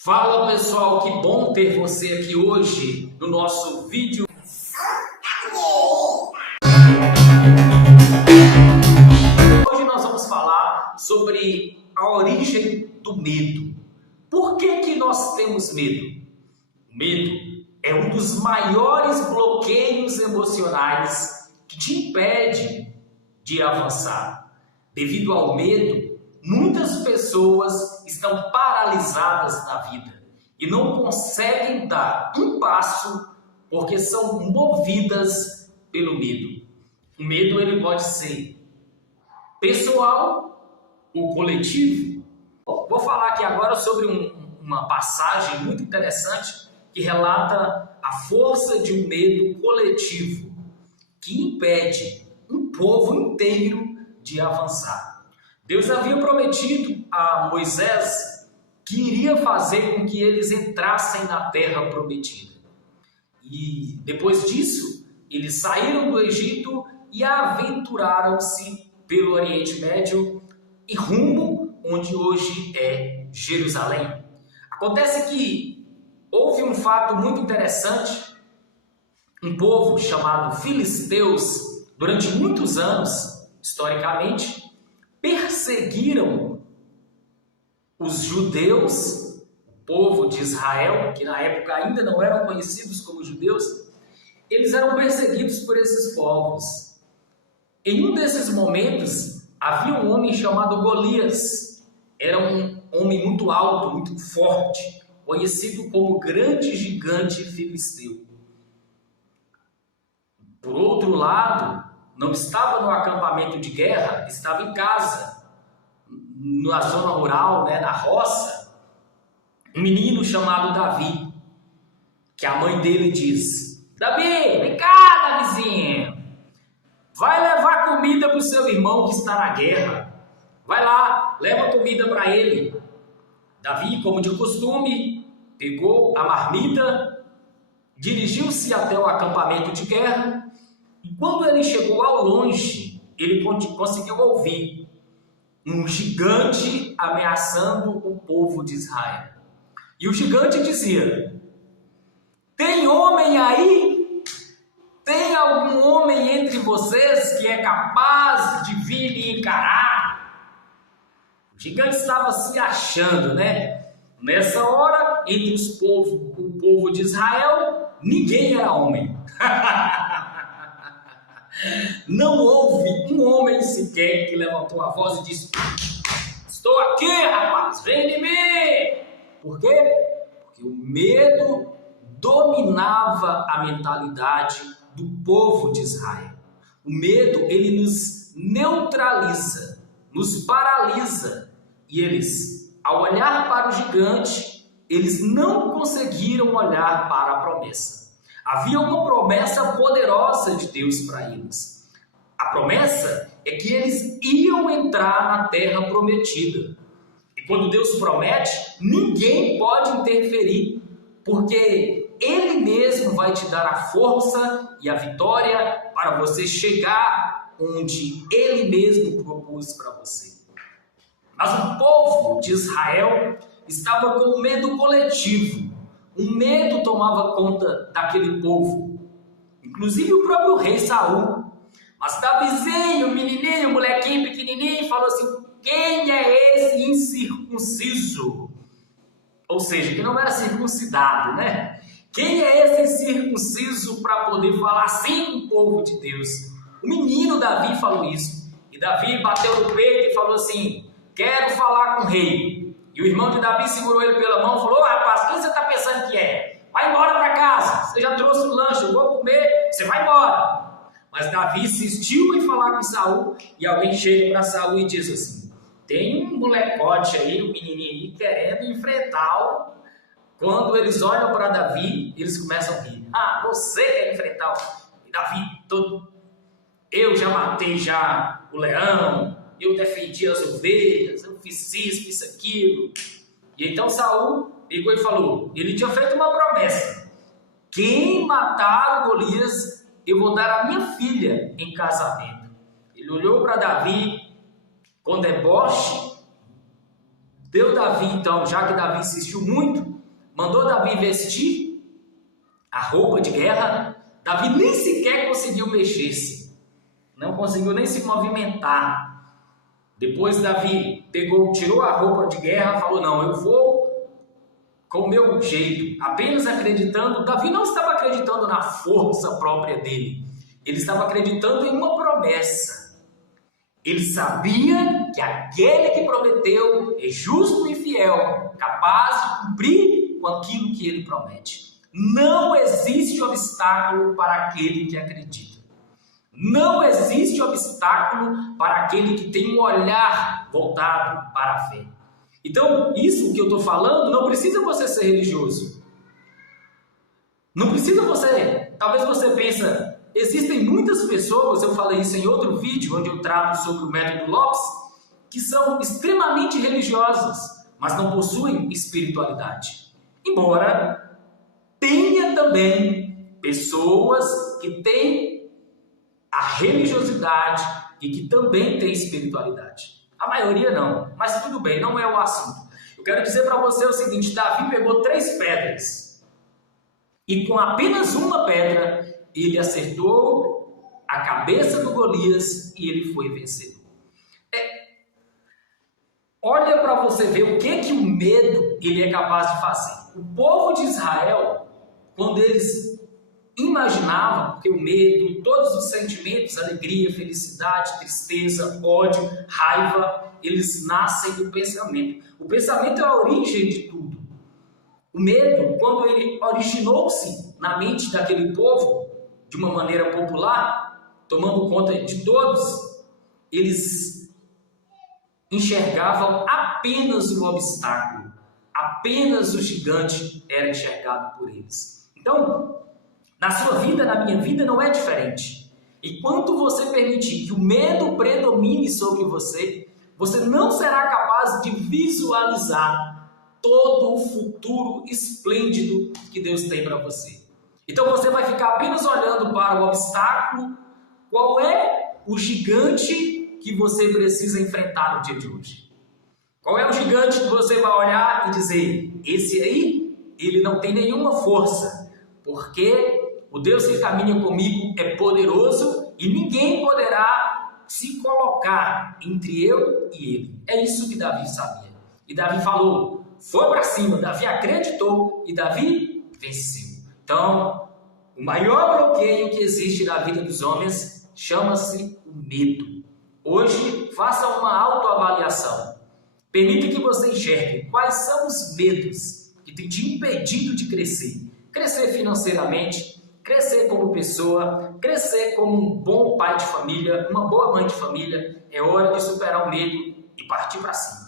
Fala pessoal, que bom ter você aqui hoje no nosso vídeo. Hoje nós vamos falar sobre a origem do medo. Por que nós temos medo? O medo é um dos maiores bloqueios emocionais que te impede de avançar. Devido ao medo, muitas pessoas estão paralisadas na vida e não conseguem dar um passo porque são movidas pelo medo. O medo ele pode ser pessoal ou coletivo. Vou falar aqui agora sobre uma passagem muito interessante que relata a força de um medo coletivo que impede um povo inteiro de avançar. Deus havia prometido a Moisés que iria fazer com que eles entrassem na terra prometida. E depois disso, eles saíram do Egito e aventuraram-se pelo Oriente Médio e rumo onde hoje é Jerusalém. Acontece que houve um fato muito interessante. Um povo chamado Filisteus, durante muitos anos, historicamente, perseguiram os judeus, o povo de Israel, que na época ainda não eram conhecidos como judeus. Eles eram perseguidos por esses povos. Em um desses momentos, havia um homem chamado Golias. Era um homem muito alto, muito forte, conhecido como grande gigante filisteu. Por outro lado, não estava no acampamento de guerra, estava em casa, na zona rural, na roça, um menino chamado Davi, que a mãe dele diz: Davi, vem cá, Davizinho, vai levar comida para o seu irmão que está na guerra, vai lá, leva comida para ele. Davi, como de costume, pegou a marmita, dirigiu-se até o acampamento de guerra. E quando ele chegou ao longe, ele conseguiu ouvir um gigante ameaçando o povo de Israel. E o gigante dizia: tem homem aí? Tem algum homem entre vocês que é capaz de vir e encarar? O gigante estava se achando, Nessa hora, entre o povo de Israel, ninguém era homem. Não houve um homem sequer que levantou a voz e disse: estou aqui, rapaz, vem de mim. Por quê? Porque o medo dominava a mentalidade do povo de Israel. O medo, ele nos neutraliza, nos paralisa. E eles, ao olhar para o gigante, eles não conseguiram olhar para a promessa. Havia uma promessa poderosa de Deus para eles. A promessa é que eles iam entrar na terra prometida. E quando Deus promete, ninguém pode interferir, porque Ele mesmo vai te dar a força e a vitória para você chegar onde Ele mesmo propôs para você. Mas o povo de Israel estava com medo coletivo. O medo tomava conta daquele povo, inclusive o próprio rei Saul. Mas Davizinho, menininho, molequinho pequenininho, falou assim: quem é esse incircunciso? Ou seja, que não era circuncidado, Quem é esse incircunciso para poder falar assim com o povo de Deus? O menino Davi falou isso. E Davi bateu no peito e falou assim: quero falar com o rei. E o irmão de Davi segurou ele pela mão e falou: rapaz, quem você está pensando que é? Vai embora para casa, você já trouxe o lanche, eu vou comer, você vai embora. Mas Davi insistiu em falar com Saul, e alguém chega para Saul e diz assim: tem um molecote aí, um menininho aí, querendo enfrentá-lo. Quando eles olham para Davi, eles começam a rir. Ah, você quer enfrentar o Davi todo? Eu já matei o leão, eu defendi as ovelhas, eu fiz isso, fiz aquilo. E então Saul pegou e falou: ele tinha feito uma promessa: quem matar o Golias, eu vou dar a minha filha em casamento. Ele olhou para Davi com deboche, deu Davi, então, já que Davi insistiu muito, mandou Davi vestir a roupa de guerra. Davi nem sequer conseguiu mexer-se, não conseguiu nem se movimentar. Depois Davi tirou a roupa de guerra, falou: não, eu vou com o meu jeito, apenas acreditando. Davi não estava acreditando na força própria dele, ele estava acreditando em uma promessa. Ele sabia que aquele que prometeu é justo e fiel, capaz de cumprir com aquilo que ele promete. Não existe obstáculo para aquele que acredita. Não existe obstáculo para aquele que tem um olhar voltado para a fé. Então, isso que eu estou falando, não precisa você ser religioso. Não precisa você... Talvez você pense, existem muitas pessoas, eu falei isso em outro vídeo, onde eu trato sobre o método Lopes, que são extremamente religiosas, mas não possuem espiritualidade. Embora tenha também pessoas que têm a religiosidade e que também têm espiritualidade. A maioria não, mas tudo bem, não é o assunto. Eu quero dizer para você o seguinte: Davi pegou 3 pedras e com apenas uma pedra ele acertou a cabeça do Golias e ele foi vencedor. Olha para você ver o que o medo ele é capaz de fazer. O povo de Israel, quando eles imaginavam, porque o medo, todos os sentimentos, alegria, felicidade, tristeza, ódio, raiva, eles nascem do pensamento. O pensamento é a origem de tudo. O medo, quando ele originou-se na mente daquele povo, de uma maneira popular, tomando conta de todos, eles enxergavam apenas o obstáculo, apenas o gigante era enxergado por eles. Então, na sua vida, na minha vida, não é diferente. Enquanto você permitir que o medo predomine sobre você, você não será capaz de visualizar todo o futuro esplêndido que Deus tem para você. Então você vai ficar apenas olhando para o obstáculo. Qual é o gigante que você precisa enfrentar no dia de hoje? Qual é o gigante que você vai olhar e dizer: esse aí, ele não tem nenhuma força, porque o Deus que caminha comigo é poderoso e ninguém poderá se colocar entre eu e ele. É isso que Davi sabia. E Davi falou, foi para cima, Davi acreditou e Davi venceu. Então, o maior bloqueio que existe na vida dos homens chama-se o medo. Hoje, faça uma autoavaliação. Permita que você enxergue quais são os medos que têm te impedido de crescer. Crescer financeiramente, crescer como pessoa, crescer como um bom pai de família, uma boa mãe de família. É hora de superar o medo e partir para cima.